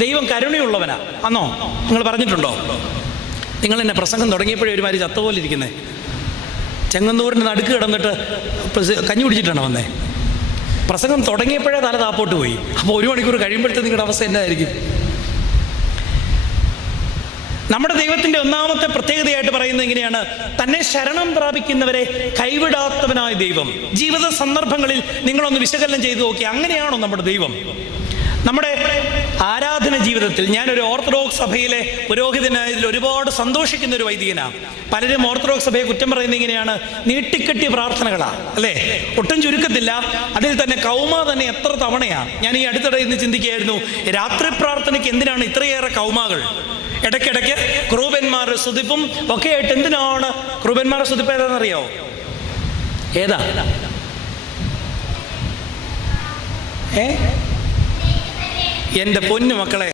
ദൈവം കരുണയുള്ളവനാ. അന്നോ നിങ്ങൾ പറഞ്ഞിട്ടുണ്ടോ? നിങ്ങൾ എന്നെ പ്രസംഗം തുടങ്ങിയപ്പോഴേ ഒരുമാതിരി ചത്തപോലെ ഇരിക്കുന്നേ ചെങ്ങന്നൂരിന്റെ നടുക്ക് കിടന്നിട്ട് കഞ്ഞി കുടിച്ചിട്ടാണ് വന്നേ. പ്രസംഗം തുടങ്ങിയപ്പോഴേ തല താപ്പോട്ട് പോയി. അപ്പോൾ ഒരു മണിക്കൂർ കഴിയുമ്പോഴത്തെ നിങ്ങളുടെ അവസ്ഥ എന്നായിരിക്കും? നമ്മുടെ ദൈവത്തിന്റെ ഒന്നാമത്തെ പ്രത്യേകതയായിട്ട് പറയുന്നത് ഇങ്ങനെയാണ് തന്നെ ശരണം പ്രാപിക്കുന്നവരെ കൈവിടാത്തവനായ ദൈവം. ജീവിത സന്ദർഭങ്ങളിൽ നിങ്ങളൊന്ന് വിശകലനം ചെയ്തു നോക്കി അങ്ങനെയാണോ നമ്മുടെ ദൈവം? നമ്മുടെ ആരാധന ജീവിതത്തിൽ ഞാനൊരു ഓർത്തഡോക്സ് സഭയിലെ പുരോഹിതനായതിൽ ഒരുപാട് സന്തോഷിക്കുന്ന ഒരു വൈദികനാണ്. പലരും ഓർത്തഡോക്സ് സഭയെ കുറ്റം പറയുന്നത് ഇങ്ങനെയാണ് നീട്ടിക്കെട്ടിയ പ്രാർത്ഥനകളാണ് അല്ലേ? ഒട്ടും ചുരുക്കത്തില്ല. അതിൽ തന്നെ കൗമ തന്നെ എത്ര തവണയാണ് ഞാൻ ഈ അടുത്തിടെ ഇന്ന് ചിന്തിക്കുകയായിരുന്നു രാത്രി പ്രാർത്ഥനയ്ക്ക് എന്തിനാണ് ഇത്രയേറെ കൗമാകൾ? ഇടയ്ക്കിടയ്ക്ക് ക്രൂപന്മാരുടെ സ്തുതിപ്പും ഒക്കെ ആയിട്ട് എന്തിനാണ് ക്രൂപന്മാരുടെ സ്തുതിപ്പ് ഏതാണെന്നറിയോ? ഏതാ? ഏ? എന്റെ പൊന്നു മക്കളെ.